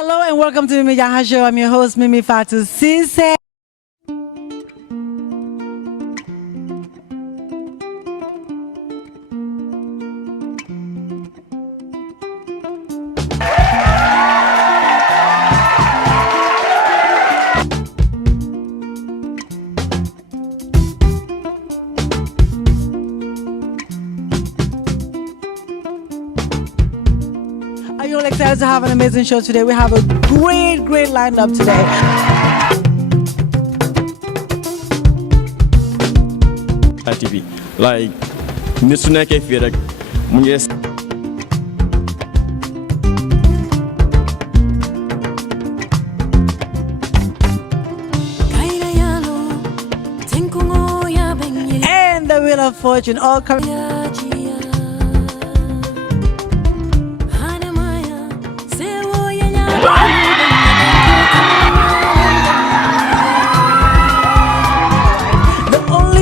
Hello and welcome to the Janha Show. I'm your host, Mimi Fatu Sise. Are you all excited to have an amazing show today? We have a great lineup today. TV like nit su nekkee fii rek mu ngi And the Wheel of Fortune all coming.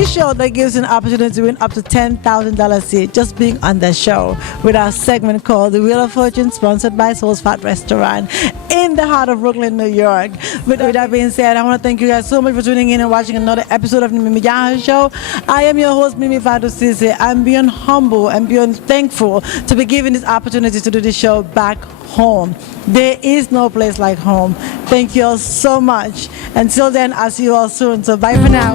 Show that gives you an opportunity to win up to $10,000 seat just being on the show with our segment called The Wheel of Fortune, sponsored by Soul's Fat Restaurant in the heart of Brooklyn, New York. With that being said, I want to thank you guys so much for tuning in and watching another episode of the Mimi Janha Show. I am your host, Mimi Fatu Sise. I'm beyond humble and beyond thankful to be given this opportunity to do this show back home. There is no place like home. Thank you all so much. Until then, I'll see you all soon. So bye for now.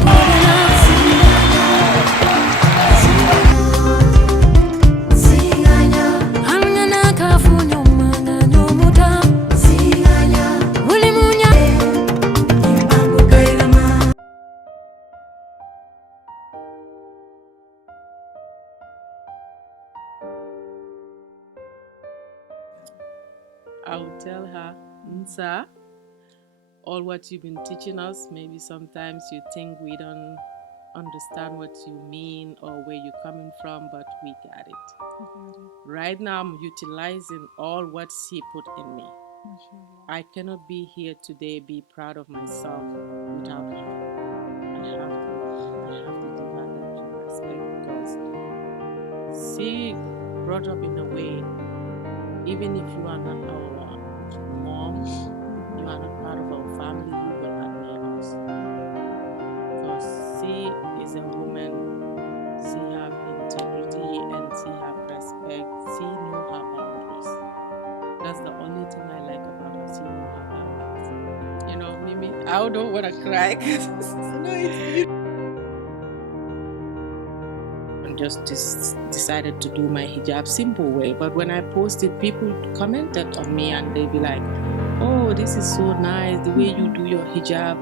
I would tell her, Nsa, all what you've been teaching us, maybe sometimes you think we don't understand what you mean or where you're coming from, but we got it. Right now, I'm utilizing all what she put in me. I cannot be here today, be proud of myself without her. I have to give her that due respect because she brought up in a way, even if you are not our mom, you are not part of our family, you will not know us. Because she is a woman, she have integrity and she have respect, she knew her boundaries. That's the only thing I like about her, she knew her boundaries. You know, Mimi, I don't want to cry. No, it's just decided to do my hijab simple way, but when I posted, people commented on me and they be like, oh, this is so nice the way you do your hijab.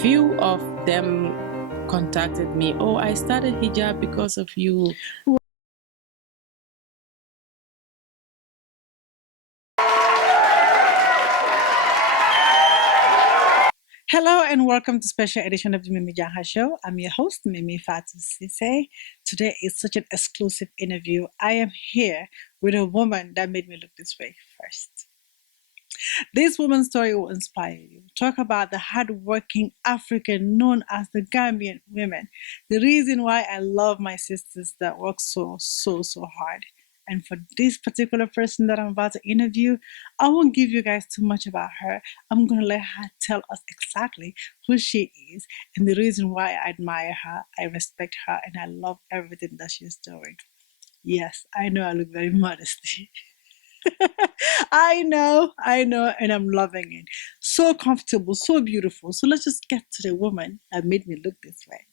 Few of them contacted me, oh, I started hijab because of you. Hello and welcome to special edition of the Mimi Janha Show. I'm your host, Mimi Fatu Sise. Today is such an exclusive interview. I am here with a woman that made me look this way first. This woman's story will inspire you. Talk about the hardworking African known as the Gambian women. The reason why I love my sisters that work so hard. And for this particular person that I'm about to interview, I won't give you guys too much about her. I'm going to let her tell us exactly who she is and the reason why I admire her, I respect her, and I love everything that she's doing. Yes, I know I look very modesty. I know, and I'm loving it. So comfortable, so beautiful. So let's just get to the woman that made me look this way.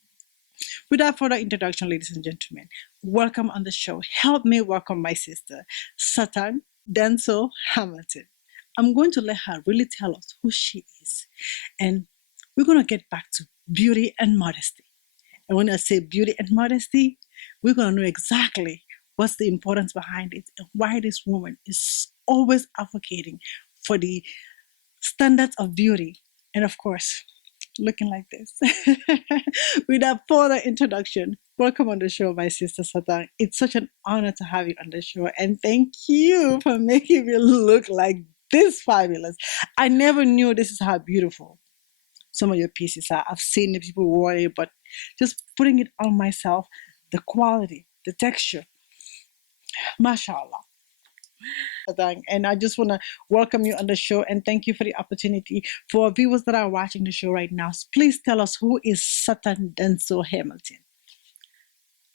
Without further introduction, ladies and gentlemen, welcome on the show. Help me welcome my sister, Satan Denso Hamilton. I'm going to let her really tell us who she is. And we're going to get back to beauty and modesty. And when I say beauty and modesty, we're going to know exactly what's the importance behind it and why this woman is always advocating for the standards of beauty. And of course, looking like this. Without further introduction, welcome on the show, my sister Satan. It's such an honor to have you on the show. And thank you for making me look like this fabulous. I never knew this is how beautiful some of your pieces are. I've seen the people wear it, but just putting it on myself, the quality, the texture, mashallah. And I just want to welcome you on the show and thank you for the opportunity. For viewers that are watching the show right now, please tell us, who is Satan Denso Hamilton?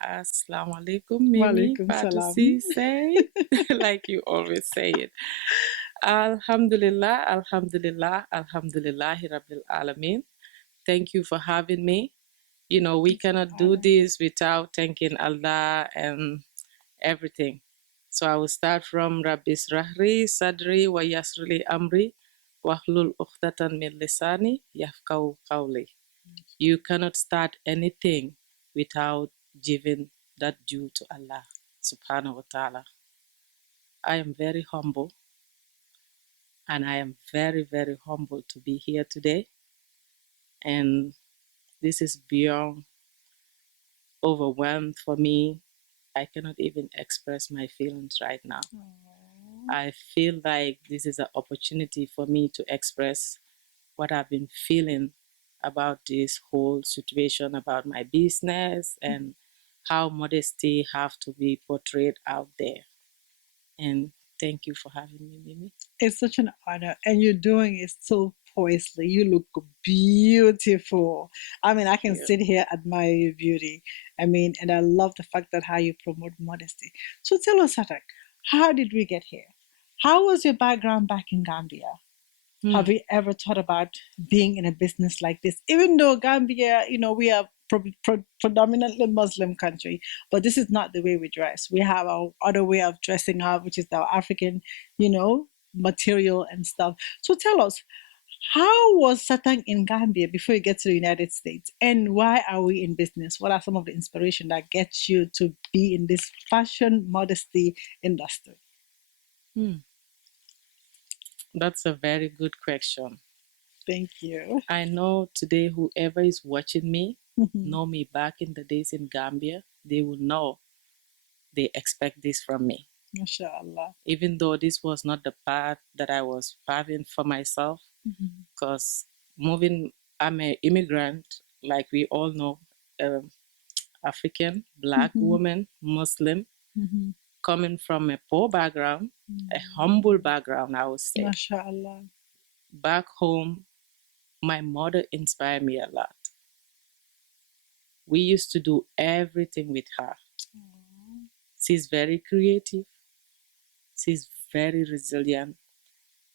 Assalamu alaikum, Mimi. Walaikum Fatu salam. say, like you always say it. Alhamdulillah, Alhamdulillah, Alhamdulillahi Rabbil Alameen. Thank you for having me. You know, we cannot do this without thanking Allah and everything. So I will start from Rabbi Israhri, Sadri, wa Yasrili Amri, Wahlul Uqdatan min Lisani, Yafkau Qawli. You cannot start anything without giving that due to Allah subhanahu wa ta'ala. I am very humble, and I am very, very humble to be here today. And this is beyond overwhelmed for me. I cannot even express my feelings right now. I feel like this is an opportunity for me to express what I've been feeling about this whole situation, about my business and how modesty have to be portrayed out there. And thank you for having me, Mimi. It's such an honor, and you're doing it so poisely. You look beautiful. I mean, I can Yeah. sit here admire your beauty. I mean, and I love the fact that how you promote modesty. So tell us, Satak, how did we get here? How was your background back in Gambia? Have you ever thought about being in a business like this? Even though Gambia, you know, we are predominantly Muslim country, but this is not the way we dress. We have our other way of dressing up, which is our African, you know, material and stuff. So tell us, how was Satang in Gambia before you get to the United States? And why are we in business? What are some of the inspiration that gets you to be in this fashion modesty industry? That's a very good question. Thank you. I know today whoever is watching me know me back in the days in Gambia, they will know they expect this from me. MashaAllah. Even though this was not the path that I was paving for myself, because I'm an immigrant, like we all know, African, Black woman, Muslim, coming from a poor background, a humble background, I would say. MashaAllah. Back home, my mother inspired me a lot. We used to do everything with her. She's very creative, she's very resilient,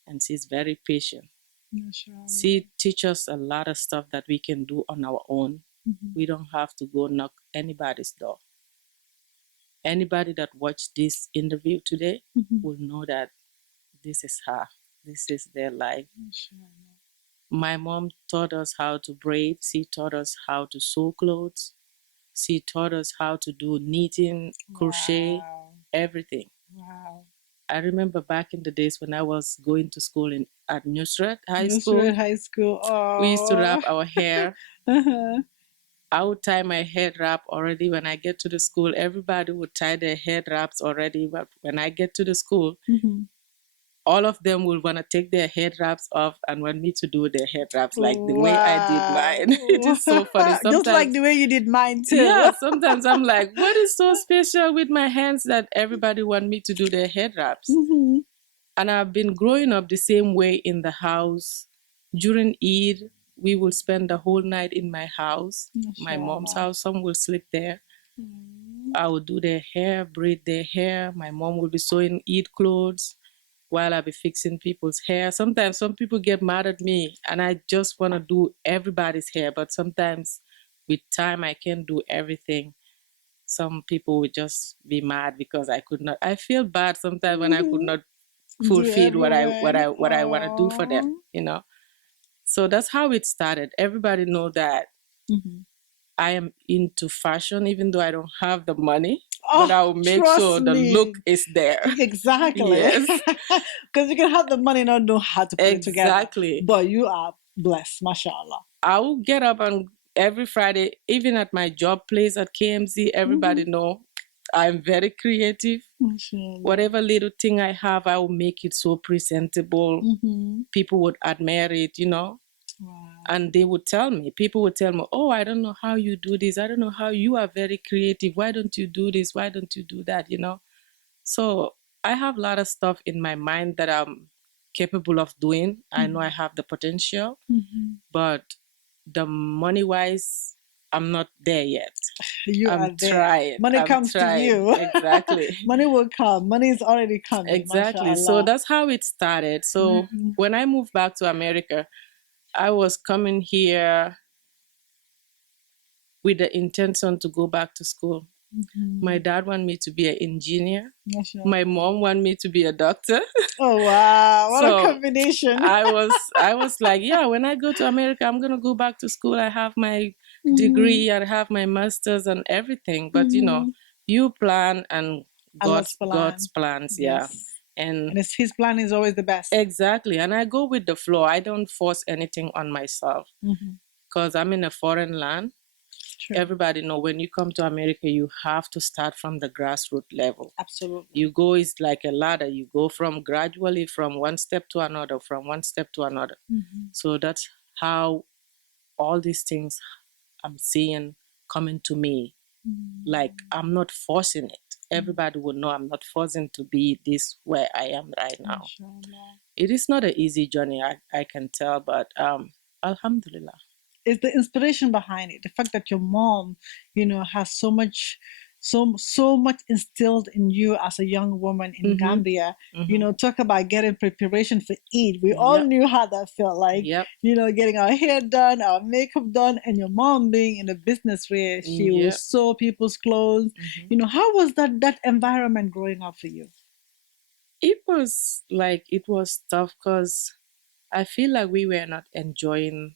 and she's very patient. MashaAllah. She teaches us a lot of stuff that we can do on our own. We don't have to go knock anybody's door. Anybody that watched this interview today will know that this is her. This is their life. MashaAllah. My mom taught us how to braid. She taught us how to sew clothes. She taught us how to do knitting, crochet, Wow. everything. Wow. I remember back in the days when I was going to school at Nusrat High School. Nusrat High School. Oh. We used to wrap our hair. Uh-huh. I would tie my head wrap already. When I get to the school, everybody would tie their head wraps already. But when I get to the school, all of them will want to take their head wraps off and want me to do their head wraps like the way I did mine. It is so funny. Sometimes, just like the way you did mine too. Yeah, sometimes I'm like, what is so special with my hands that everybody want me to do their head wraps? And I've been growing up the same way in the house. During Eid, we will spend the whole night in my house, my mom's house. Some will sleep there. I will do their hair, braid their hair. My mom will be sewing Eid clothes while I'll be fixing people's hair. Sometimes some people get mad at me and I just want to do everybody's hair, but sometimes with time I can't do everything. Some people would just be mad because I could not. I feel bad sometimes when I could not fulfill what I want to do for them, you know. So that's how it started. Everybody know that I am into fashion, even though I don't have the money. But I will make sure the look is there. Exactly. Yes. Because you can have the money and not know how to put it together. Exactly. But you are blessed, mashallah. I will get up and every Friday, even at my job place at KMZ, everybody know I'm very creative. Mashallah. Whatever little thing I have, I will make it so presentable. People would admire it, you know. Wow. And they would tell me, people would tell me, oh, I don't know how you do this. I don't know how you are very creative. Why don't you do this? Why don't you do that? You know? So I have a lot of stuff in my mind that I'm capable of doing. I know I have the potential, but the money wise, I'm not there yet. You are I'm there. trying. Money I'm comes trying. to you. Exactly. Money will come. Money is already coming. Exactly. Mashallah. So that's how it started. So when I moved back to America, I was coming here with the intention to go back to school. My dad wanted me to be an engineer. Mashallah. My mom wanted me to be a doctor. Oh wow, what So a combination. I was like, yeah, when I go to America, I'm gonna go back to school. I have my degree, I have my master's and everything. But you know, you plan and Allah's God's plan. plans, yeah. Yes. And And his plan is always the best. exactly. And I go with the flow. I don't force anything on myself because I'm in a foreign land. True. Everybody know when you come to America, you have to start from the grassroots level. Absolutely. You go is like a ladder. You go from gradually from one step to another, from one step to another. So that's how all these things I'm seeing coming to me. Like I'm not forcing it. Everybody will know I'm not forcing to be this where I am right now. Mashallah. It is not an easy journey, I can tell, but Alhamdulillah. Is the inspiration behind it the fact that your mom, has so much instilled in you as a young woman in Gambia. Talk about getting preparation for Eid. We all knew how that felt like. Getting our hair done, our makeup done, and your mom being in a business where she will sew people's clothes. How was that environment growing up for you? It was tough because I feel like we were not enjoying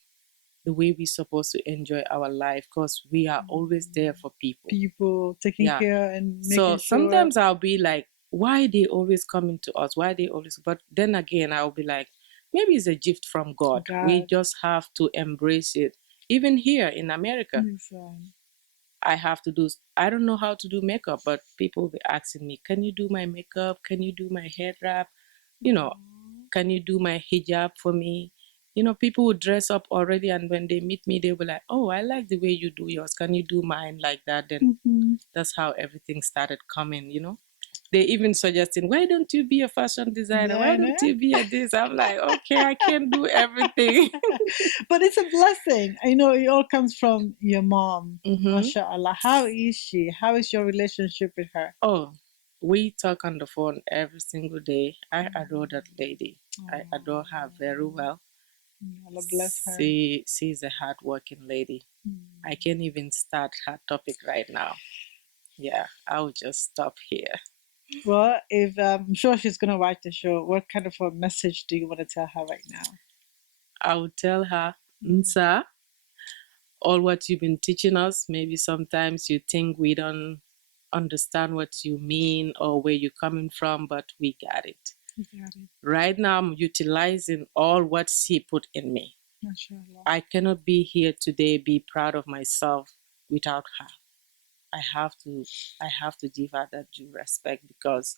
the way we're supposed to enjoy our life because we are always there for people. People taking care and making so sure. sometimes I'll be like, why they always coming to us? Why they always? But then again, I'll be like, maybe it's a gift from God. We just have to embrace it. Even here in America, I have to do. I don't know how to do makeup, but people will be asking me, "Can you do my makeup? Can you do my hair wrap? Can you do my hijab for me?" People would dress up already, and when they meet me, they'll be like, "Oh, I like the way you do yours. Can you do mine like that?" Then that's how everything started coming. They even suggesting, "Why don't you be a fashion designer? Why don't you be a this?" I'm like, "Okay, I can't do everything." But it's a blessing. I know it all comes from your mom. MashaAllah. How is she? How is your relationship with her? Oh, we talk on the phone every single day. I adore that lady. I adore her very well. Allah bless her. She's a hardworking lady. I can't even start her topic right now. Yeah, I'll just stop here. Well, if I'm sure she's gonna watch the show, what kind of a message do you want to tell her right now? I would tell her, Nsa, all what you've been teaching us, maybe sometimes you think we don't understand what you mean or where you're coming from, but we got it. Right now, I'm utilizing all what she put in me. Mashallah. I cannot be here today, be proud of myself without her. I have to give her that due respect because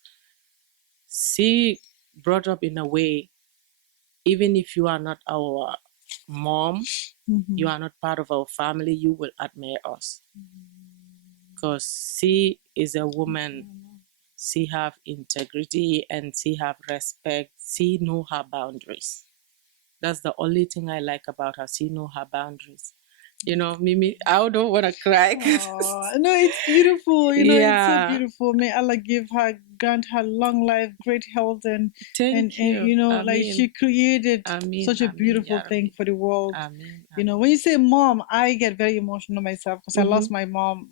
she brought up in a way, even if you are not our mom, you are not part of our family, you will admire us. Because she is a woman, she have integrity and she have respect, she know her boundaries. That's the only thing I like about her, she know her boundaries. Mimi, I don't want to cry. No, it's beautiful. It's so beautiful. May Allah grant her long life, great health, and Thank you. like she created such a beautiful thing for the world. When you say mom, I get very emotional myself because I lost my mom.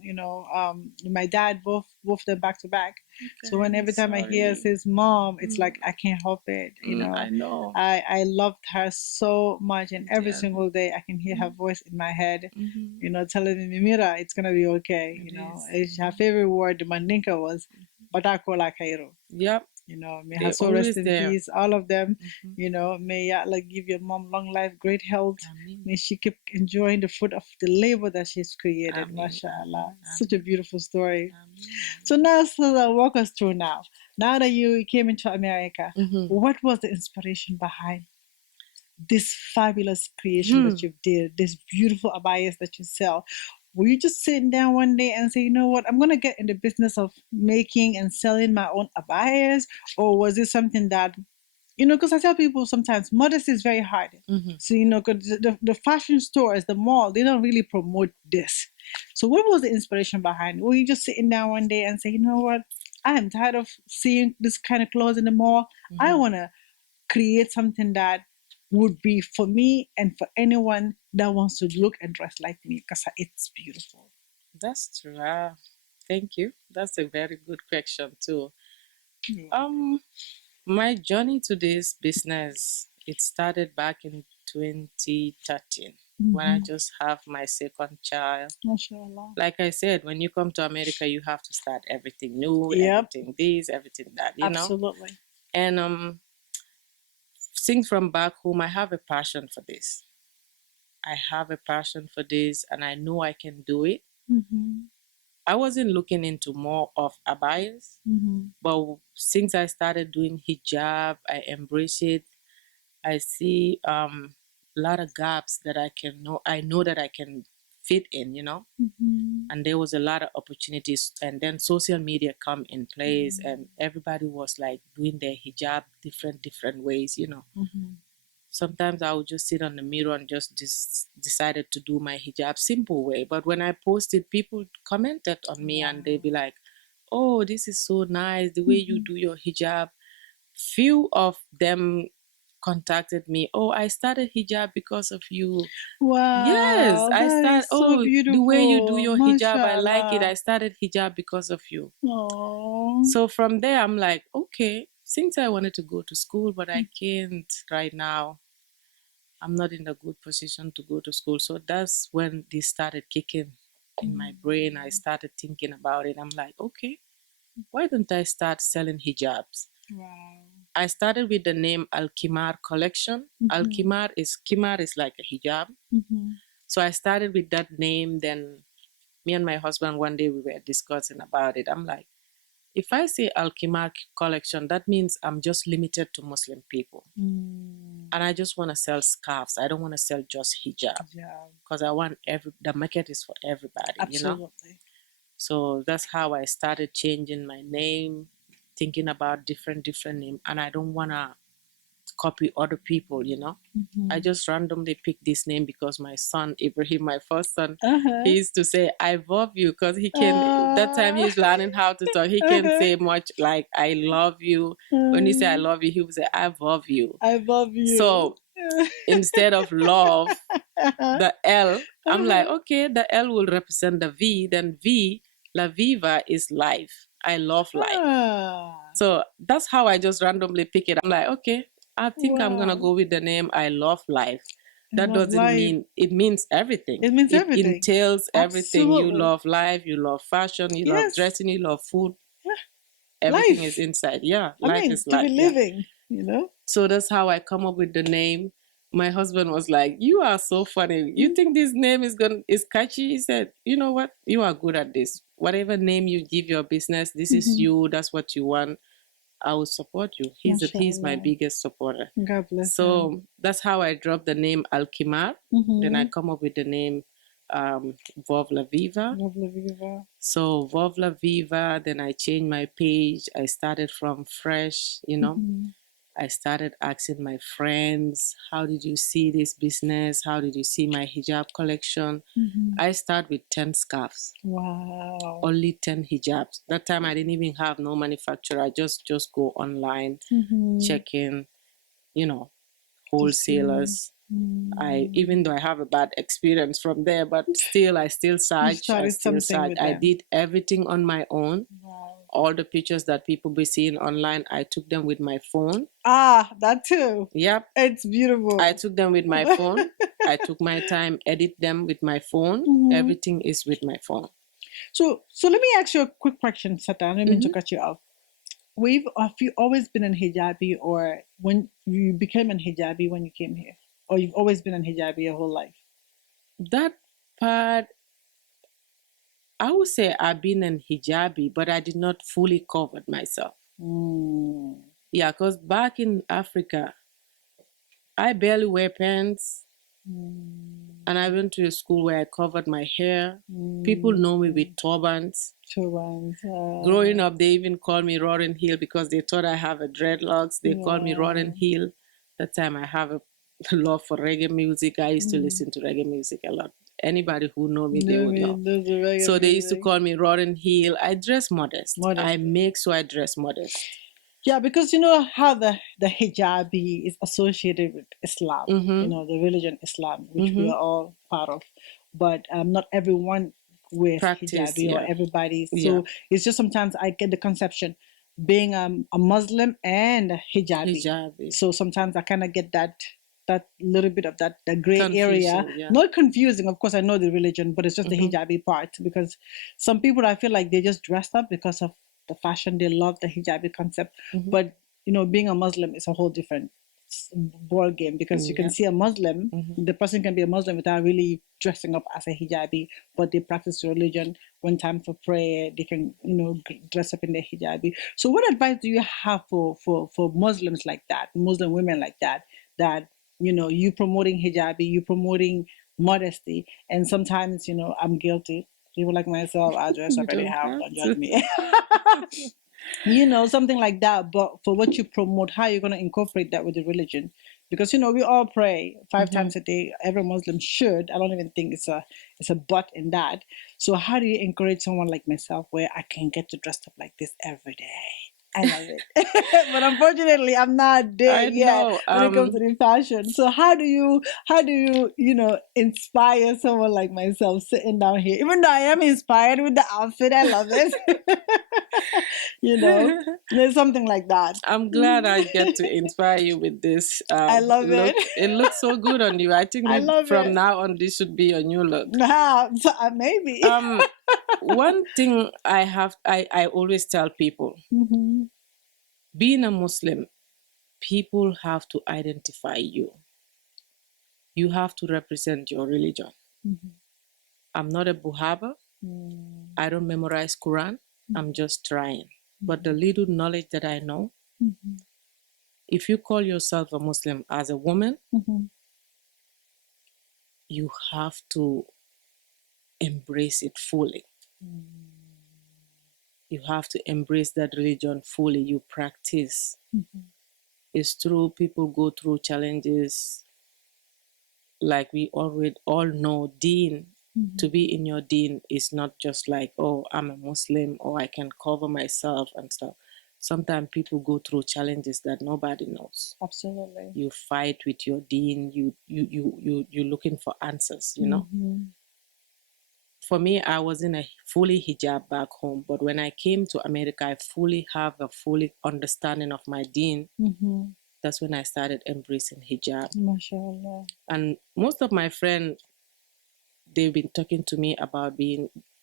My dad, both them back to back. So when every time I hear his mom, it's like I can't help it. I know. I loved her so much, and every single day I can hear her voice in my head. Telling me, Mira, it's gonna be okay. Her favorite word, the Mandinka, was Batakola Cairo. Yep. May her soul rest in peace. All of them. May Allah give your mom long life, great health. May she keep enjoying the fruit of the labor that she's created. MashaAllah. Such a beautiful story. So now, walk us through now. Now that you came into America, what was the inspiration behind this fabulous creation that you did, this beautiful abayas that you sell? Were you just sitting down one day and say, you know what, I'm going to get in the business of making and selling my own abayas? Or was it something that, because I tell people sometimes modesty is very hard. Mm-hmm. So, 'cause the fashion stores, the mall, they don't really promote this. So, what was the inspiration behind it? Were you just sitting down one day and say, you know what, I am tired of seeing this kind of clothes in the mall. I want to create something that would be for me and for anyone that wants to look and dress like me because it's beautiful. That's true. Thank you. That's a very good question too. My journey to this business, it started back in 2013 when I just have my second child. Mashallah. Like I said, when you come to America, you have to start everything new, Yep. everything this, everything that, you know. Absolutely. And since from back home, I have a passion for this. I have a passion for this, and I know I can do it. I wasn't looking into more of abayas, but since I started doing hijab, I embrace it. I see a lot of gaps that I know that I can fit in, you know. And there was a lot of opportunities, and then social media come in place, and everybody was like doing their hijab different ways, you know. Sometimes I would just sit on the mirror and just decided to do my hijab simple way. But when I posted, people commented on me and they'd be like, oh, this is so nice, the way you do your hijab. Few of them contacted me, oh, I started hijab because of you. Wow. Yes, I that started, is so oh, beautiful. the way you do your hijab, I like it. Mashallah. I started hijab because of you. Aww. So from there, I'm like, okay, since I wanted to go to school, but I can't right now. I'm not in a good position to go to school. So that's when this started kicking in my brain. I started thinking about it. I'm like, okay, why don't I start selling hijabs? Wow. I started with the name Al Kimar Collection. Al Kimar is like a hijab. So I started with that name. Then me and my husband one day we were discussing about it. I'm like, if I say Al Kimar Collection, that means I'm just limited to Muslim people. And I just want to sell scarves. I don't want to sell just hijab. Because I want the market is for everybody, Absolutely. you know? So that's how I started changing my name, thinking about different name. And I don't want to copy other people, you know? I just randomly picked this name because my son, Ibrahim, my first son, he used to say, I love you, because he can, that time he's learning how to talk. He can't say much like, I love you. When he say, I love you, he would say, I love you. I love you. So instead of love, the L, I'm like, okay, the L will represent the V, then V, La Viva is life. I love life. So that's how I just randomly pick it. I'm like, okay, I think I'm gonna go with the name I love life. That doesn't mean it means everything. It means everything. Entails everything. You Absolutely. love life, you love fashion, you love dressing, you love food. Everything Life is inside. Yeah, I life mean, is to life. be living, you know? So that's how I come up with the name. My husband was like, you are so funny. You think this name is catchy? He said, you know what? You are good at this. Whatever name you give your business, this is you. That's what you want. I will support you. He's my biggest supporter. God bless So him. that's how I dropped the name Alkimar. Then I come up with the name Vov La Viva. Love La Viva. So Vov La Viva, then I changed my page. I started from fresh, you know. I started asking my friends, how did you see this business? How did you see my hijab collection? I start with 10 scarves. Wow. Only 10 hijabs. That time I didn't even have no manufacturer. I just go online, check in, you know, wholesalers. Even though I have a bad experience from there, but still I still search. I did everything on my own. Wow. All the pictures that people be seeing online, I took them with my phone. That too. Yep. It's beautiful. I took them with my phone. I took my time, edit them with my phone. Everything is with my phone. So let me ask you a quick question, Satan. I don't mean to cut you off. Have you always been in hijabi, or when you became an hijabi when you came here? Or you've always been in hijabi your whole life? That part, I would say I've been in hijabi, but I did not fully cover myself. Yeah, because back in Africa, I barely wear pants. And I went to a school where I covered my hair. People know me with turbans. Growing up, they even called me Roaring Heel because they thought I have a dreadlocks. They called me Roaring Heel. That time I have a love for reggae music. I used to listen to reggae music a lot. Anybody who know me, they would know. So they used to call me Roaring Heel. I dress modest. I make sure I dress modest. Yeah, because you know how the hijabi is associated with Islam, you know, the religion Islam, which we are all part of. But not everyone wears hijabi or everybody. So it's just sometimes I get the conception being a Muslim and hijabi. So sometimes I kind of get that little bit of that the gray area. Not confusing, of course I know the religion, but it's just the hijabi part, because some people I feel like they just dressed up because of the fashion, they love the hijabi concept, but you know, being a Muslim is a whole different ball game, because you can see a Muslim, the person can be a Muslim without really dressing up as a hijabi, but they practice religion. When time for prayer, they can, you know, dress up in their hijabi. So what advice do you have for Muslims like that, Muslim women like that, you know, you promoting hijabi, you promoting modesty, and sometimes, you know, I'm guilty. People like myself, I dress up anyhow, don't judge me. You know, something like that. But for what you promote, how you're going to incorporate that with the religion? Because, you know, we all pray 5 times a day. Every Muslim should. I don't even think it's a but in that. So how do you encourage someone like myself where I can get to dress up like this every day? I love it. But unfortunately, I'm not there yet when it comes to the fashion. So how do you, you know, inspire someone like myself sitting down here? Even though I am inspired with the outfit, I love it. You know, there's something like that. I'm glad I get to inspire you with this. I love look. it. It looks so good on you. I think from now on, this should be your new look. Maybe. One thing I always tell people, being a Muslim, people have to identify you. You have to represent your religion. I'm not a buhaba. I don't memorize Quran. I'm just trying. But the little knowledge that I know, if you call yourself a Muslim as a woman, you have to embrace it fully. You have to embrace that religion fully. You practice. It's true, people go through challenges. Like we already all know, deen, to be in your deen is not just like, oh, I'm a Muslim or I can cover myself and stuff. Sometimes people go through challenges that nobody knows. Absolutely. You fight with your deen. You're looking for answers, you know. For me, I was in a fully hijab back home, but when I came to America, I fully have a fully understanding of my deen. That's when I started embracing hijab. MashaAllah. And most of my friends, they've been talking to me about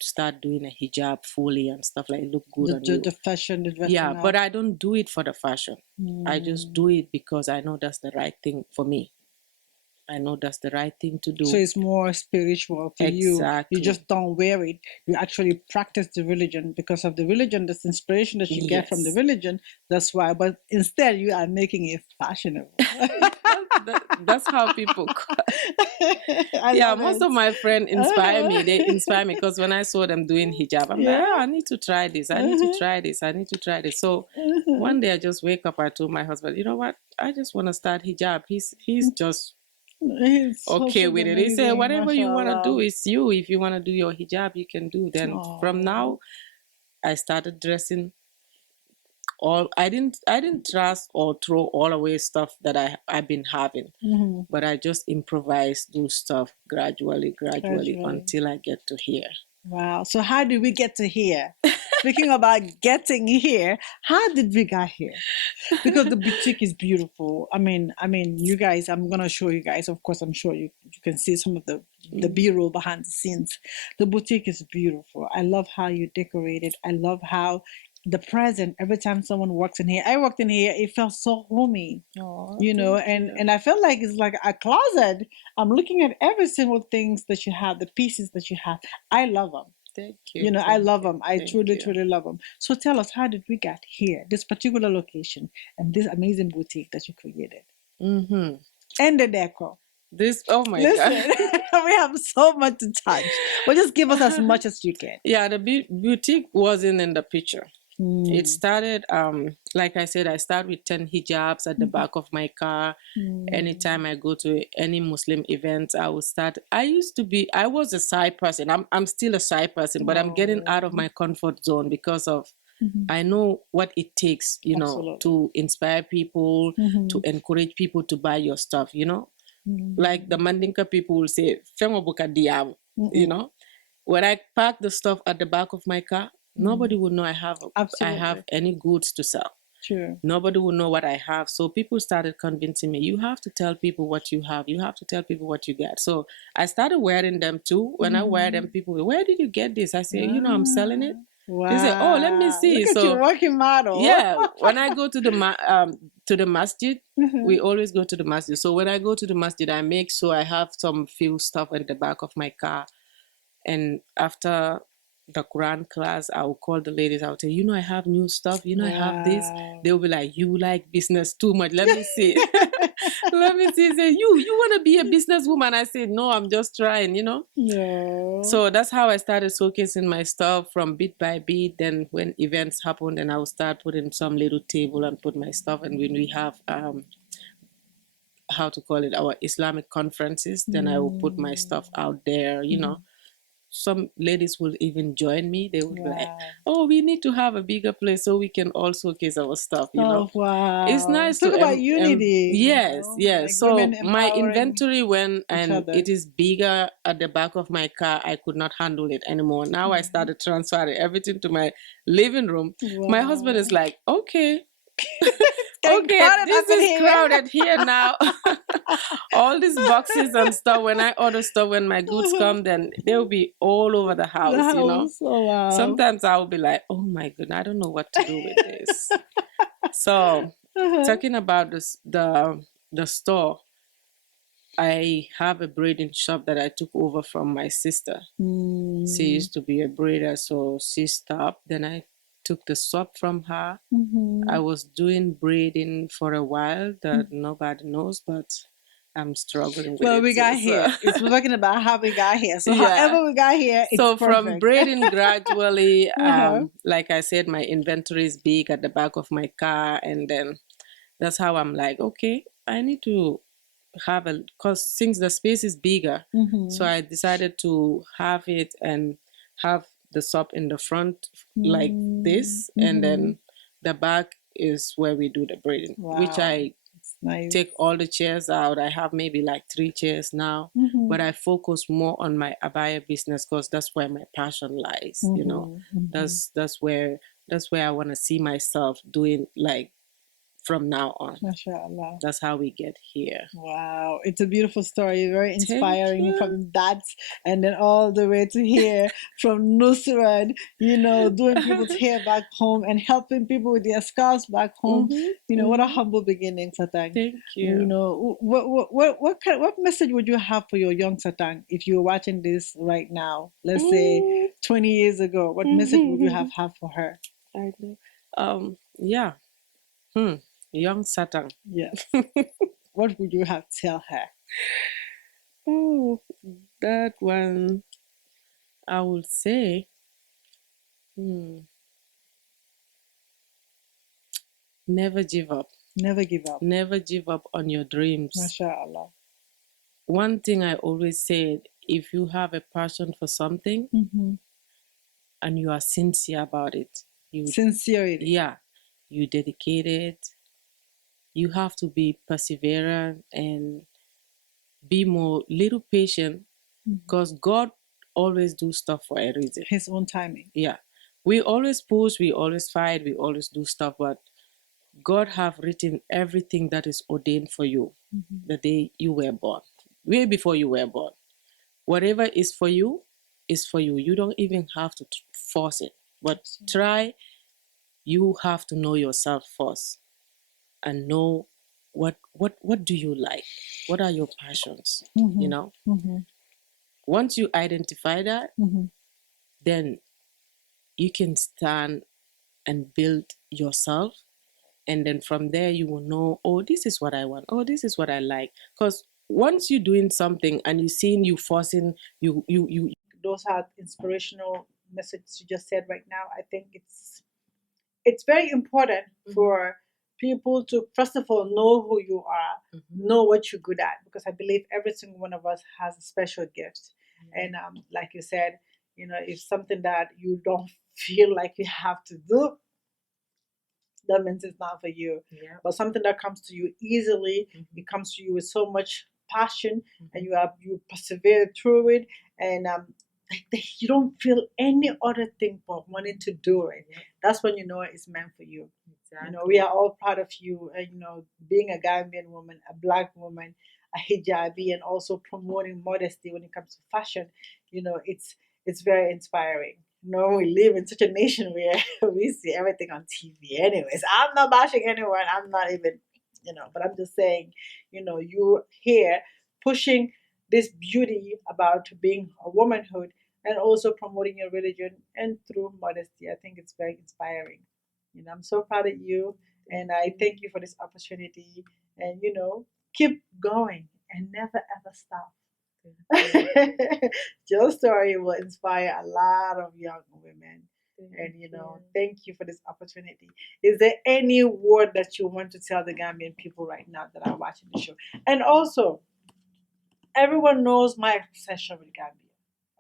start doing a hijab fully and stuff, like look good on you. The fashion, the dressing up. But I don't do it for the fashion. I just do it because I know that's the right thing for me. I know that's the right thing to do. So it's more spiritual for you. You just don't wear it. You actually practice the religion because of the religion. That's inspiration that you get from the religion. That's why. But instead, you are making it fashionable. That's how people most of my friends inspire me. They inspire me because when I saw them doing hijab, I'm like, I need to try this. I need to try this. I need to try this. So one day I just wake up, I told my husband, you know what? I just want to start hijab. He's just okay with it. He said, whatever you want to do is you. If you want to do your hijab, you can do. Then from now, I started dressing I didn't trust or throw all away stuff that I've been having, but I just improvise, do stuff gradually until I get to here. Wow. So how did we get to here? Speaking about getting here, how did we get here? Because the boutique is beautiful. I mean, you guys, I'm gonna show you guys. Of course, I'm sure you can see some of the B-roll behind the scenes. The boutique is beautiful. I love how you decorate it. I love how the present, every time someone walks in here, I walked in here, it felt so homey, you know, and I felt like it's like a closet. I'm looking at every single things that you have, the pieces that you have. I love them. Thank you. You know, I love them. I truly love them. So tell us, how did we get here, this particular location, and this amazing boutique that you created? And the decor. Oh my God. We have so much to touch. But just give us as much as you can. Yeah, the boutique wasn't in the picture. It Mm. started, like I said, I start with 10 hijabs at the back of my car. Anytime I go to any Muslim event, I will start. I was a shy person. I'm still a shy person, but I'm getting out of my comfort zone because of, I know what it takes, you know, Absolutely. to inspire people, to encourage people to buy your stuff, you know. Like the Mandinka people will say, "Fengo buka diam," you know. When I park the stuff at the back of my car, nobody will know I have Absolutely. any goods to sell. True. Nobody will know what I have. So people started convincing me, you have to tell people what you have. You have to tell people what you get. So I started wearing them too. When I wear them, people will, where did you get this? I say, you know, I'm selling it. Wow. They say, oh, let me see. Look at So your working model. yeah, when I go to the masjid, we always go to the masjid. So when I go to the masjid, I make sure I have some few stuff at the back of my car. And after the Quran class, I will call the ladies. I will say, you know, I have new stuff. You know, I have this. Wow. They'll be like, you like business too much. Let me see. Let me see. Say, you want to be a businesswoman? I said, no, I'm just trying, you know. No. So that's how I started showcasing my stuff from bit by bit. Then when events happened, then I will start putting some little table and put my stuff. And when we have how to call it, our Islamic conferences, then I will put my stuff out there, you know. Some ladies will even join me. They would be like, oh, we need to have a bigger place so we can all showcase our stuff, you know. Wow. It's nice Talk to about unity. yes, you know? yes. Like So women my empowering inventory when and other. it is bigger at the back of my car, I could not handle it anymore. Now I started transferring everything to my living room. My husband is like, okay, okay, this is crowded here now. All these boxes and stuff. When I order stuff, when my goods come, then they'll be all over the house, you know. Oh, wow. Sometimes I'll be like, oh my goodness, I don't know what to do with this. So talking about this, the store, I have a braiding shop that I took over from my sister. She used to be a braider, so she stopped. Then I took the shop from her. I was doing braiding for a while that nobody knows, but I'm struggling with it. Well, we got too, here. so. It's talking about how we got here. So Yeah. however we got here, it's So perfect. from braiding gradually, like I said, my inventory is big at the back of my car, and then that's how I'm like, okay, I need to have a, because since the space is bigger, so I decided to have it and have the shop in the front like this, and then the back is where we do the braiding, which I Nice. take all the chairs out. I have maybe like 3 chairs now, but I focus more on my abaya business because that's where my passion lies. You know, that's where I want to see myself doing, like, from now on. MashaAllah. That's how we get here. Wow, it's a beautiful story, very Thank inspiring you. from that and then all the way to here from Nusrat, you know, doing people's hair back home and helping people with their scarves back home. You know, what a humble beginning, Satang. Thank you. You know, what message would you have for your young Satang if you're watching this right now? Let's say 20 years ago, what message would you have for her? I know. Yeah. Young Satan. Yes. What would you have to tell her? Oh, that one, I would say, never give up. Never give up. Never give up on your dreams. MashaAllah. One thing I always said, if you have a passion for something and you are sincere about it, Sincerity. Yeah, you dedicate it. You have to be perseverant and be more little patient because God always do stuff for a reason. His own timing. Yeah. We always push, we always fight, we always do stuff, but God have written everything that is ordained for you the day you were born, way before you were born. Whatever is for you is for you. You don't even have to force it, but try. You have to know yourself first and know what do you like, what are your passions, you know. Once you identify that, then you can stand and build yourself, and then from there you will know, oh, this is what I want, oh, this is what I like. Because once you're doing something and you're seeing you forcing you those are inspirational messages you just said right now. I think it's very important for people to first of all know who you are, know what you're good at, because I believe every single one of us has a special gift. And like you said, if something that you don't feel like you have to do, that means it's not for you. Yeah. But something that comes to you easily, it comes to you with so much passion, and you persevere through it, and you don't feel any other thing but wanting to do it. Yeah. That's when you know it's meant for you. Exactly. We are all proud of you. Being a Gambian woman, a black woman, a hijabi, and also promoting modesty when it comes to fashion. It's very inspiring. We live in such a nation where we see everything on TV. Anyways, I'm not bashing anyone. I'm not even, but I'm just saying, you're here pushing this beauty about being a womanhood and also promoting your religion and through modesty. I think it's very inspiring. I'm so proud of you, and I thank you for this opportunity. And keep going and never ever stop. Your story will inspire a lot of young women. And thank you for this opportunity. Is there any word that you want to tell the Gambian people right now that are watching the show? And also, everyone knows my obsession with Gambia.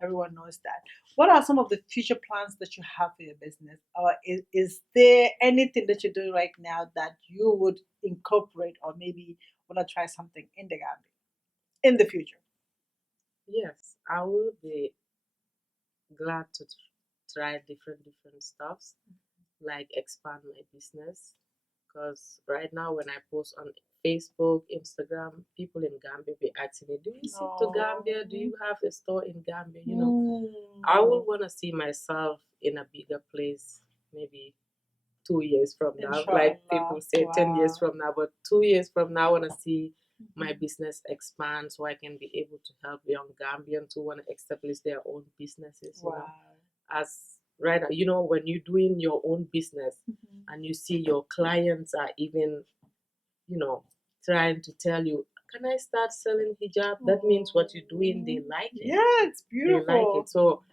Everyone knows that. What are some of the future plans that you have for your business? Or is there anything that you're doing right now that you would incorporate or maybe want to try something in the Gambia in the future? Yes, I will be glad to try different stuffs, like expand my business. Because right now, when I post on Facebook, Instagram, people in Gambia be asking me, "Do you ship to Gambia? Do you have a store in Gambia?" I would want to see myself in a bigger place, maybe 2 years from now. Like people say, 10 years from now, but 2 years from now, I want to see my business expand so I can be able to help young Gambians who want to establish their own businesses. As right now, when you're doing your own business and you see your clients are even, trying to tell you, can I start selling hijab? That means what you're doing, they like it. Yeah, it's beautiful. They like it. So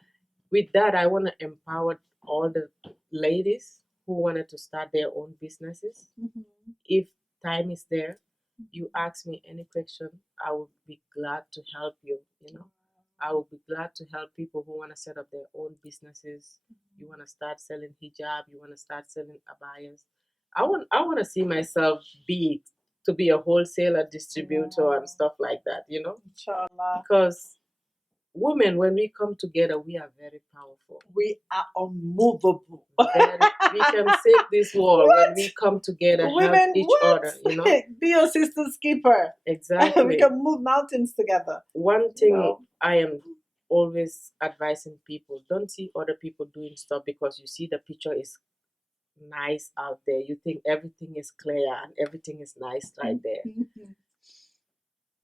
with that, I want to empower all the ladies who wanted to start their own businesses. If time is there, you ask me any question, I would be glad to help you. I would be glad to help people who want to set up their own businesses. You want to start selling hijab, you want to start selling abayas. I want to see myself big, to be a wholesaler, distributor, and stuff like that. Inshallah. Because women, when we come together, we are very powerful. We are unmovable. We can save this world when we come together, Women, help each other. Be your sister's keeper. Exactly. We can move mountains together. One thing I am always advising people: don't see other people doing stuff because you see the picture is nice out there. You think everything is clear and everything is nice right there.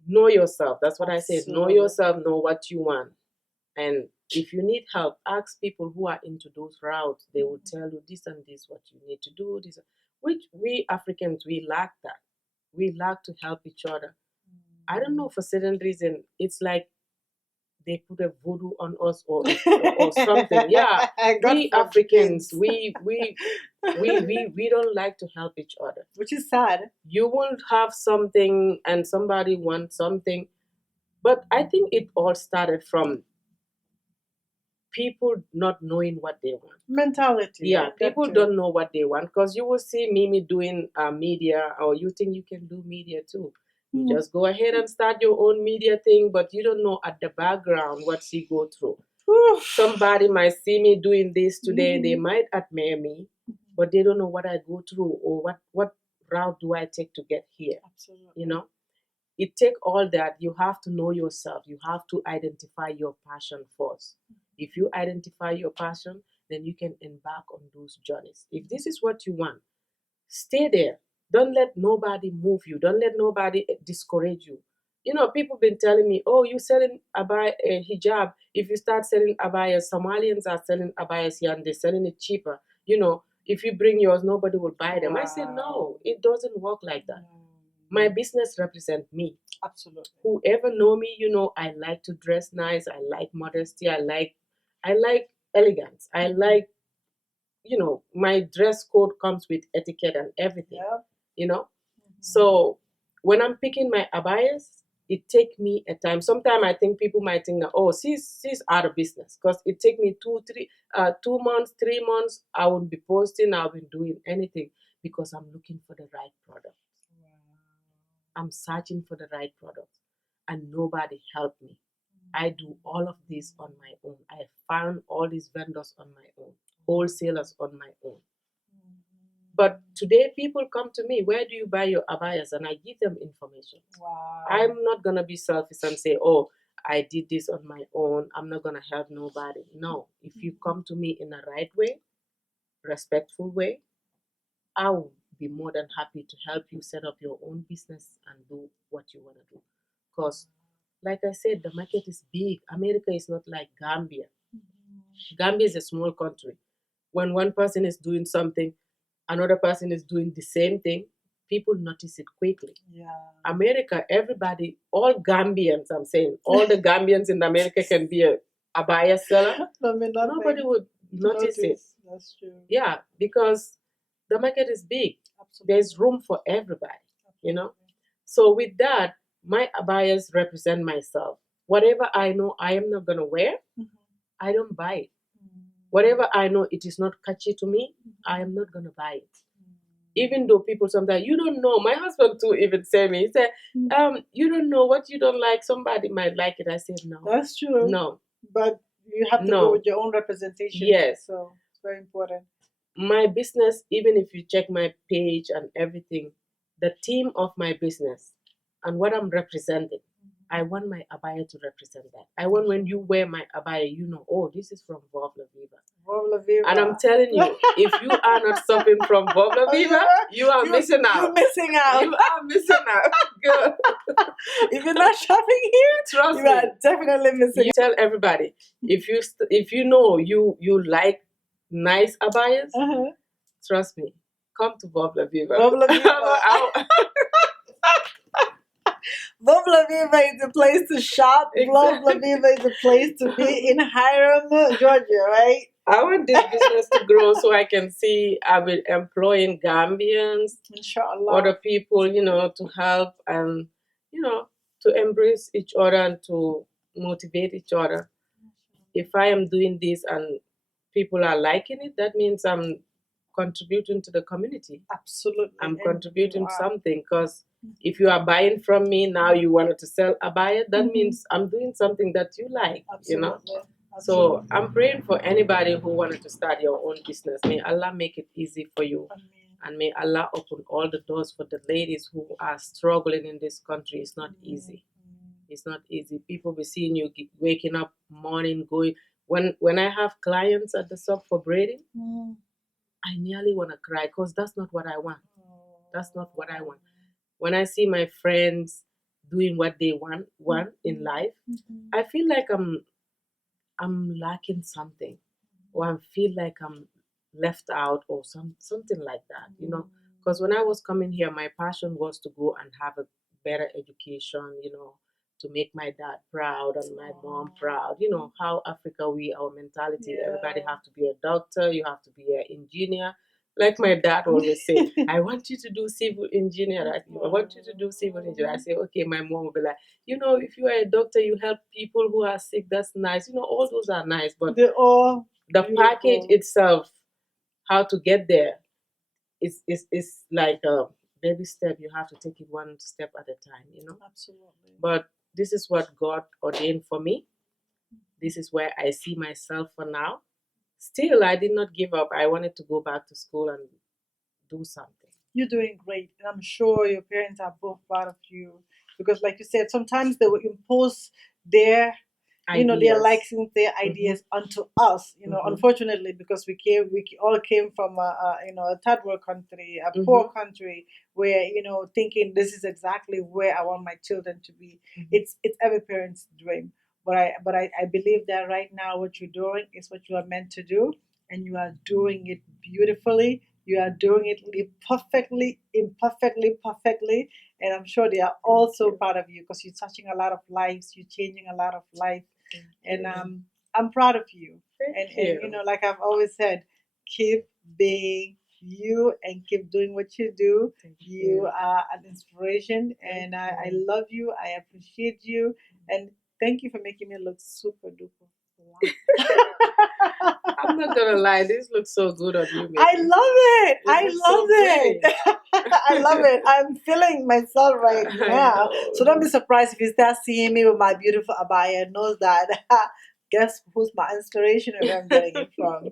Know yourself. That's what I said. Know yourself, know what you want. And if you need help, ask people who are into those routes. They will tell you this and this, what you need to do. This, which we Africans, we lack that. We lack to help each other. I don't know, for certain reason, it's like they put a voodoo on us or something. Yeah, we Africans, we don't like to help each other, which is sad. You won't have something and somebody wants something, but I think it all started from people not knowing what they want. Mentality. Yeah, people don't know what they want, because you will see Mimi doing media, or you think you can do media too. You just go ahead and start your own media thing, but you don't know at the background what she go through. Somebody might see me doing this today, they might admire me, but they don't know what I go through or what route do I take to get here. Absolutely. It take all that. You have to know yourself. You have to identify your passion first. If you identify your passion, then you can embark on those journeys. If this is what you want, stay there. Don't let nobody move you. Don't let nobody discourage you. People been telling me, oh, you selling hijab. If you start selling abayas, Somalians are selling abayas here and they're selling it cheaper. If you bring yours, nobody will buy them. Wow. I said, no, it doesn't work like that. My business represents me. Absolutely. Whoever know me, I like to dress nice. I like modesty. I like elegance. I like, my dress code comes with etiquette and everything. Yeah. You know. So when I'm picking my abayas, it take me a time. Sometimes I think people might think that, oh, she's out of business, because it take me 2 months, 3 months. I won't be posting. I won't be doing anything, because I'm looking for the right product. I'm searching for the right product, and nobody helped me. I do all of this on my own. I found all these vendors on my own, wholesalers on my own. But today, people come to me, where do you buy your abayas? And I give them information. Wow. I'm not going to be selfish and say, oh, I did this on my own. I'm not going to help nobody. No. If you come to me in a right way, respectful way, I will be more than happy to help you set up your own business and do what you want to do. Because, like I said, the market is big. America is not like Gambia. Gambia is a small country. When one person is doing something, another person is doing the same thing, people notice it quickly. Yeah. America, everybody, all Gambians, I'm saying, all the Gambians in America can be a abaya seller. Nobody would notice it. That's true. Yeah, because the market is big. Absolutely. There's room for everybody, So with that, my abayas represent myself. Whatever I know I am not going to wear, I don't buy it. Whatever I know it is not catchy to me, I am not going to buy it. Even though people sometimes, you don't know. My husband too even said me, he said, you don't know what you don't like. Somebody might like it. I said, no. That's true. No. But you have to go with your own representation. Yes. So it's very important. My business, even if you check my page and everything, the theme of my business and what I'm representing, I want my abaya to represent that. I want when you wear my abaya, oh, this is from Vovla Viva. Vovla Viva. And I'm telling you, if you are not shopping from Vovla Viva, you are missing out. You're missing out. You are missing out. Good. If you're not shopping here, trust you me. are definitely missing You tell everybody, if you know you like nice abayas, trust me, come to Vovla Viva. Vovla Viva. Vovla Viva is the place to shop. Exactly. Vovla Viva is the place to be in Hiram, Georgia, right? I want this business to grow so I can see I will employing Gambians, Inshallah. other people, to help and, to embrace each other and to motivate each other. If I am doing this and people are liking it, that means I'm contributing to the community. Absolutely. I'm contributing something, because if you are buying from me now, you wanted to sell a buyer, that means I'm doing something that you like. Absolutely. So I'm praying for anybody who wanted to start your own business. May Allah make it easy for you. Amen. And may Allah open all the doors for the ladies who are struggling in this country. It's not easy. It's not easy. People be seeing you waking up morning, going. When I have clients at the shop for braiding, I nearly want to cry, because that's not what I want. That's not what I want. When I see my friends doing what they want in life, I feel like I'm lacking something, or I feel like I'm left out, or something like that, Because when I was coming here, my passion was to go and have a better education, to make my dad proud and my mom proud. How Africa, our mentality, everybody have to be a doctor, you have to be an engineer. Like my dad always say, I want you to do civil engineer. I want you to do civil engineer. I say, okay, my mom will be like, if you are a doctor, you help people who are sick, that's nice. All those are nice, but the package itself, how to get there, is like a baby step. You have to take it one step at a time, Absolutely. But this is what God ordained for me. This is where I see myself for now. Still, I did not give up. I wanted to go back to school and do something. You're doing great. And I'm sure your parents are both proud of you. Because like you said, sometimes they will impose their their likes and their ideas onto us. Unfortunately, because we all came from a third world country, a poor country, where thinking this is exactly where I want my children to be. It's every parent's dream. But I believe that right now what you're doing is what you are meant to do, and you are doing it beautifully. You are doing it perfectly, imperfectly, perfectly, and I'm sure they are all so proud of you because you're touching a lot of lives, you're changing a lot of life, and I'm proud of you. And you know, like I've always said, keep being you and keep doing what you do. You are an inspiration, and I love you. I appreciate you, and thank you for making me look super duper. I'm not gonna lie, this looks so good on you. I love it. I looks love so it. I love it. I'm feeling myself right I now. know. So don't be surprised if you start seeing me with my beautiful abaya and knows that guess who's my inspiration and where I'm getting it from.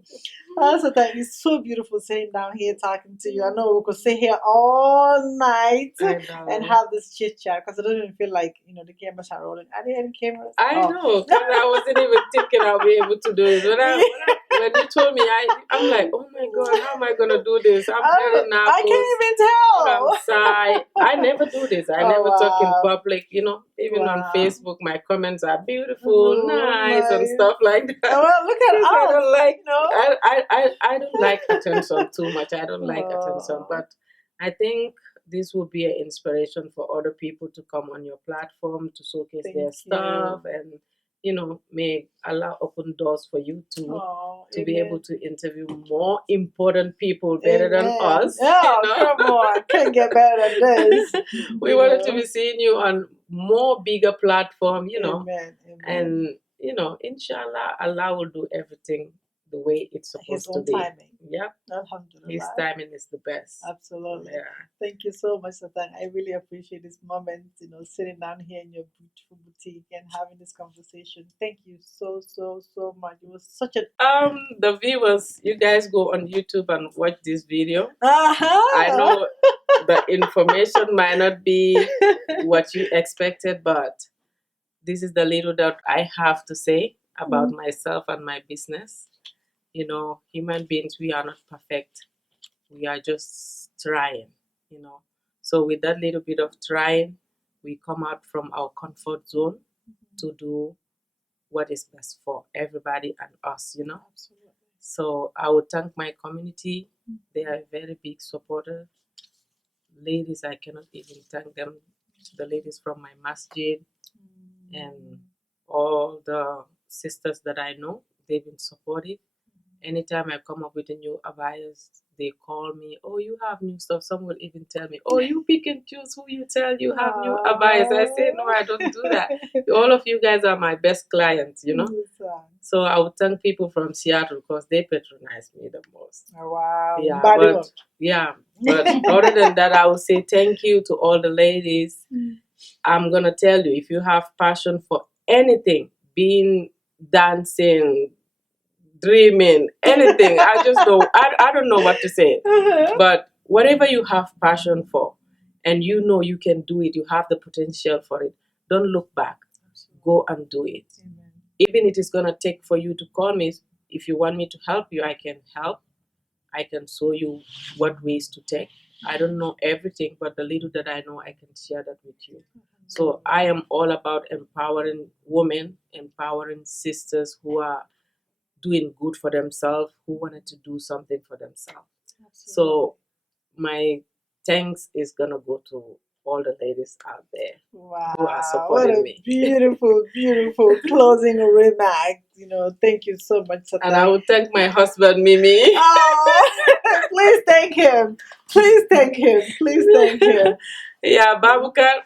Also, that is so beautiful sitting down here talking to you. I know we could sit here all night I know. and have this chit chat because it doesn't even feel like the cameras are rolling. Are there any cameras? I know, because I wasn't even thinking I'll be able to do it. When you told me, I'm like, oh my God, how am I going to do this? I'm very nervous. I can't even tell. I'm shy. I never do this. I never talk in public, even on Wow. Facebook, my comments are beautiful, nice, and stuff like that. Well, look at us. I don't like, No? I don't like attention too much. I don't like attention, but I think this will be an inspiration for other people to come on your platform to showcase their stuff, and may Allah open doors for you to be able to interview more important people better than us. Oh, come on, can't get better than this. We wanted to be seeing you on more bigger platform, Amen. and inshallah, Allah will do everything the way it's supposed His own to be. timing. Yep. Alhamdulillah. His timing is the best. Absolutely. Yeah. Thank you so much, Satan. I really appreciate this moment, sitting down here in your beautiful boutique and having this conversation. Thank you so, so, so much. It was such a the viewers, you guys go on YouTube and watch this video. Uh-huh. I know the information might not be what you expected, but this is the little that I have to say about myself and my business. Human beings, we are not perfect. We are just trying, So with that little bit of trying, we come out from our comfort zone to do what is best for everybody and us, Absolutely. So I would thank my community. They are very big supporters. Ladies, I cannot even thank them. The ladies from my masjid and all the sisters that I know, they've been supportive. Anytime I come up with a new abayas, they call me, oh, you have new stuff. Some will even tell me, oh, you pick and choose who you tell you have new abayas. I say, no, I don't do that. All of you guys are my best clients, So I would thank people from Seattle because they patronize me the most. Oh, wow. Yeah, but other than that, I would say thank you to all the ladies. I'm going to tell you, if you have passion for anything, being dancing, dreaming, anything, I just don't, I don't know what to say. But whatever you have passion for and you can do it, you have the potential for it, don't look back. Go and do it. Amen. Even it is going to take for you to call me. If you want me to help you, I can help. I can show you what ways to take. I don't know everything, but the little that I know, I can share that with you. So I am all about empowering women, empowering sisters who are doing good for themselves, who wanted to do something for themselves. So my thanks is going to go to all the ladies out there who are supporting me. Beautiful, beautiful closing remark. Thank you so much. And I will thank my husband, Mimi. Oh, please thank him. Please thank him. Please thank him. Yeah, Babuka,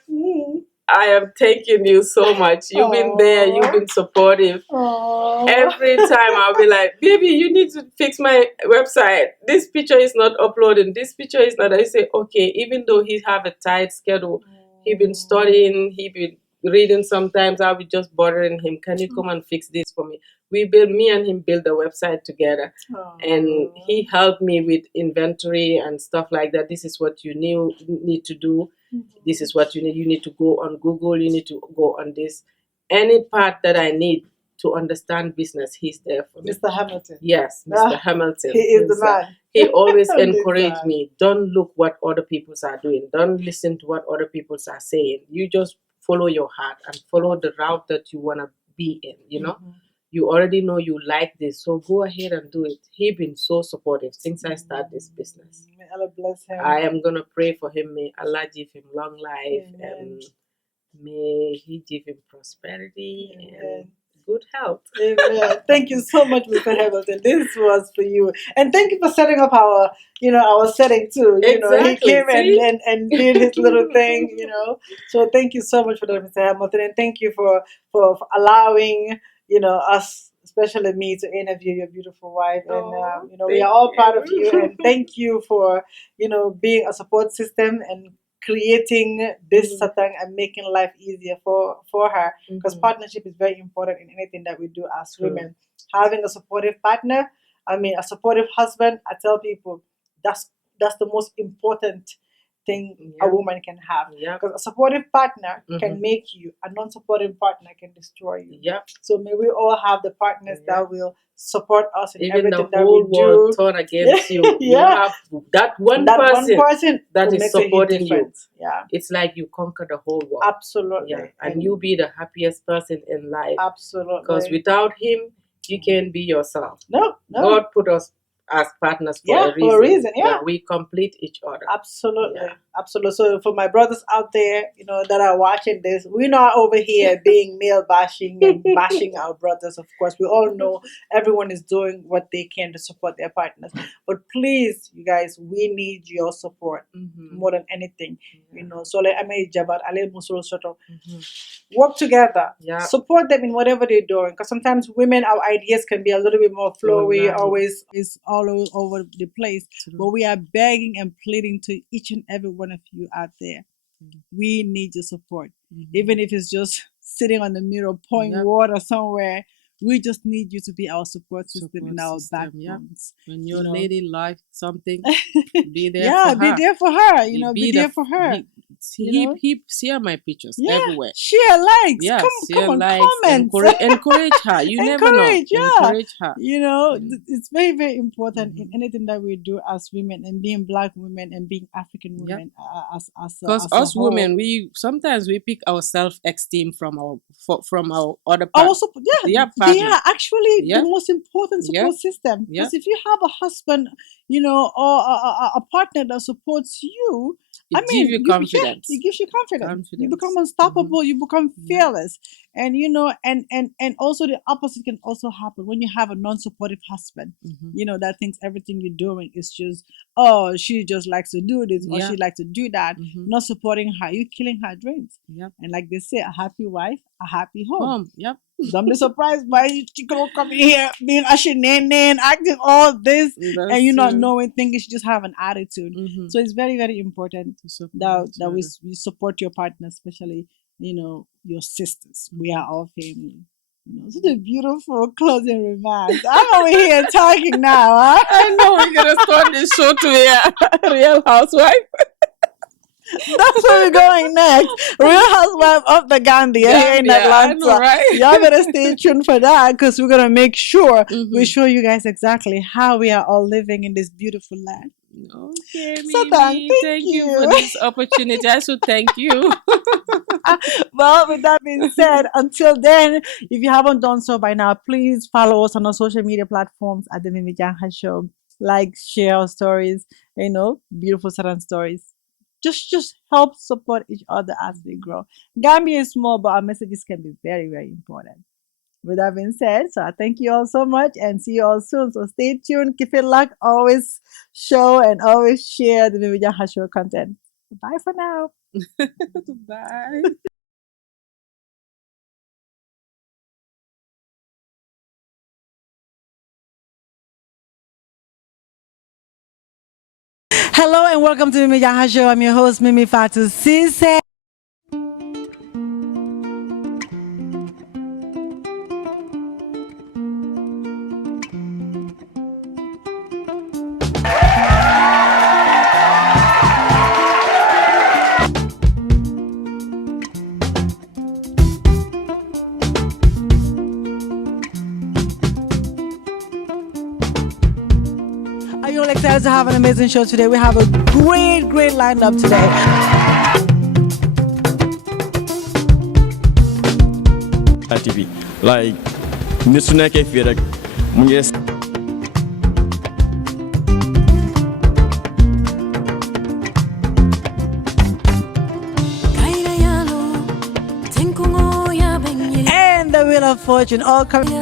I am thanking you so much. You've been there. You've been supportive. Every time I'll be like, baby, you need to fix my website. This picture is not uploading. This picture is not. I say, okay, even though he have a tight schedule, he been studying, he been reading sometimes, I'll be just bothering him. Can you come and fix this for me? Me and him build the website together. And he helped me with inventory and stuff like that. This is what you need to do. This is what you need. You need to go on Google. You need to go on this. Any part that I need to understand business, he's there for me. Mr. Hamilton. Yes, Mr. Hamilton. He is the man. He always encouraged me. Don't look what other people are doing. Don't listen to what other people are saying. You just follow your heart and follow the route that you want to be in, you already know you like this, so go ahead and do it. He been so supportive since I started this business. May Allah bless him. I am gonna pray for him. May Allah give him long life. Amen. And may He give him prosperity and good health. Amen. Thank you so much, Mr. Hamilton. This was for you, and thank you for setting up our, our setting too. He Exactly. came See? and did his little thing. So thank you so much for that, Mr. Hamilton, and thank you for allowing us, especially me, to interview your beautiful wife. Oh, And we are all proud of you, and thank you for being a support system and creating this satang and making life easier for her, because partnership is very important in anything that we do as women. Having a supportive partner, a supportive husband, I tell people that's the most important thing a woman can have, because a supportive partner can make you, a non-supportive partner can destroy you. So may we all have the partners that will support us in even everything the that whole we world do. turn against you. You have that one person that will is make a huge supporting you. difference. Yeah, It's like you conquer the whole world. absolutely. And you be the happiest person in life. Absolutely. Because without him, you can't be yourself. No. God put us as partners for a reason. We complete each other. Absolutely. Absolutely. So for my brothers out there, that are watching this, we're not over here being male bashing and bashing our brothers. Of course, we all know everyone is doing what they can to support their partners. But please, you guys, we need your support more than anything. So like work together. Support them in whatever they're doing. Because sometimes women, our ideas can be a little bit more flowy, always is all over the place. But we are begging and pleading to each and every one of you out there. We need your support. Even if it's just sitting on the mirror pouring water somewhere, we just need you to be our support system in our backbones. When your lady likes something, be there for her. Be there for her. Be there for her. He share my pictures everywhere. Share likes. Come on, likes, comment. encourage her. You never know. Encourage her. It's very, very important in anything that we do as women, and being Black women and being African women because us women, sometimes we pick our self-esteem from our other partners. They are actually the most important support system. Because if you have a husband, or a partner that supports you, it gives you confidence. It gives you confidence. You become unstoppable. You become fearless. And and also the opposite can also happen when you have a non-supportive husband. That thinks everything you're doing is just, she just likes to do this or she likes to do that. Not supporting her, you're killing her dreams. And like they say, a happy wife, a happy home. Don't be surprised by you coming here being a shenanigan, acting all this, and you not knowing, thinking you just have an attitude. So it's very, very important that we support your partner, especially your sisters. We are all family. Such a beautiful closing remarks. I'm over here talking now. Huh? I know we're gonna start this show to be a Real Housewife. That's where we're going next. Real Housewife of the Gambia here in Atlanta. Know, right? Y'all better stay tuned for that, because we're gonna make sure we show you guys exactly how we are all living in this beautiful land. Okay, so thank you for this opportunity. I should thank you. Well, with that being said, until then, if you haven't done so by now, please follow us on our social media platforms at the Mimi Janha Show. Like, share our stories, beautiful Saran stories. Just help support each other as we grow. Gambia is small, but our messages can be very, very important. With that being said, so I thank you all so much and see you all soon. So stay tuned, keep it locked, always show and always share the Mimi Janha Show content. Bye for now. Bye. Hello and welcome to the Mimi Janha Show. I'm your host, Mimi Fatou Cisse. Are you all excited to have an amazing show today? We have a great lineup today. TV. Like nit su nekkee fii rek mu ngi And the Wheel of Fortune all coming.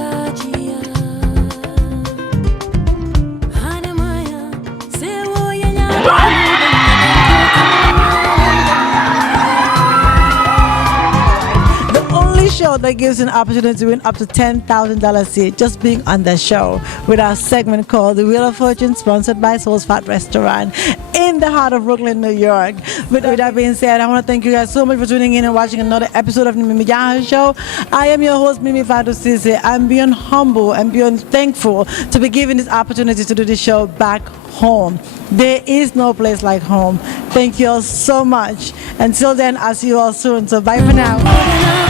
The only show that gives you an opportunity to win up to $10,000 seat just being on the show with our segment called The Wheel of Fortune, sponsored by Soul's Fat Restaurant in the heart of Brooklyn, New York. With that being said, I want to thank you guys so much for tuning in and watching another episode of the Mimi Janha Show. I am your host, Mimi Fatou Cisse. I'm beyond humble and beyond thankful to be given this opportunity to do this show back home. There is no place like home. Thank you all so much. Until then, I'll see you all soon. So bye for now.